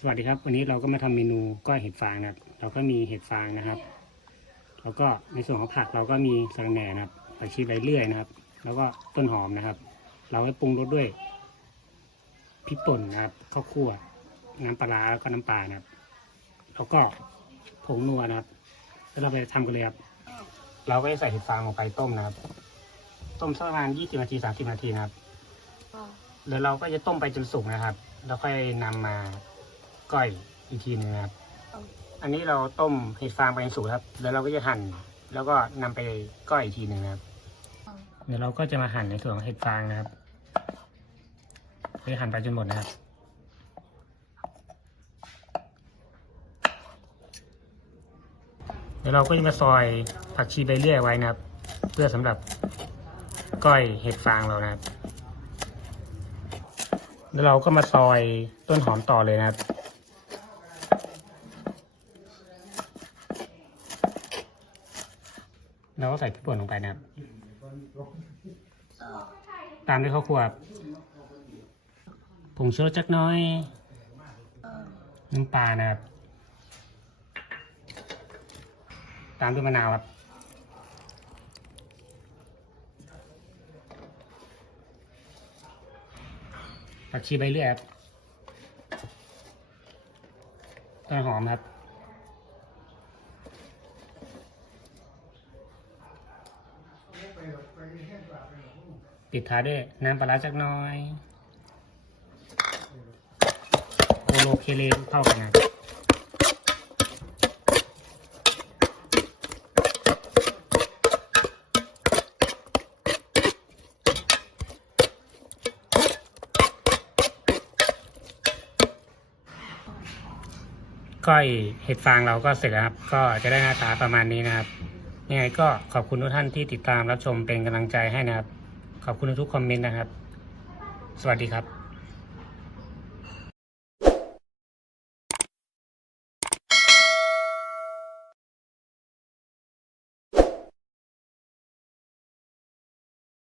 สวัสดีครับ วันนี้เราก็มาทำเมนูก้อยเห็ดฟางนะครับ เราก็มีเห็ดฟางนะครับ แล้วก็ในส่วนของผักเราก็มีสะระแหน่นะครับผักชีใบเลื่อยนะครับ แล้วก็ต้นหอมนะครับ เราไว้ปรุงรสด้วยพริกป่นนะครับข้าวคั่วน้ำปลาร้าแล้วก็น้ำปลานะครับ แล้วก็ผงนัวนะครับแล้วเราไปทำกันเลยครับ เราก็จะใส่เห็ดฟางลงไปต้มนะครับ ต้มสักประมาณยี่สิบนาทีสามสิบนาทีนะครับ แล้วเราก็จะต้มไปจนสุกนะครับ แล้วค่อยนำมา ก้อยอีกทีหนึงนะครับ อันนี้เราต้มเห็ดฟางไปจนสุกครับ แล้วเราก็จะหั่น แล้วก็นำไปก้อยอีกทีหนึ่งนะครับ เดี๋ยวเราก็จะมาหั่นในส่วนของเห็ดฟางนะครับไปหั่นไปจนหมดนะครับ เดี๋ยวเราก็จะมาซอยผักชีใบเลื่อยไว้นะครับ เพื่อสำหรับก้อยเห็ดฟางเรานะครับ แล้วเราก็มาซอยต้นหอมต่อเลยนะครับ แล้วก็ใส่พริกป่นลงไปนะครับ ตามด้วยข้าวคั่วครับผงชูรสจักหน้อยน้ำปลานะครับ ตามด้วยมะนาวครับผักชีใบเลื่อยครับต้นหอมครับ ปิดท้ายด้วยน้ำปลาร้าจักน้อยโอโลเคเลนเข้ากันนะก้อยเห็ดฟางเราก็เสร็จแล้วครับ ก็จะได้หน้าตาประมาณนี้นะครับยังไงก็ขอบคุณทุกท่านที่ติดตามรับชมเป็นกำลังใจให้นะครับ ขอบคุณทุกคอมเมนต์นะครับ สวัสดีครับ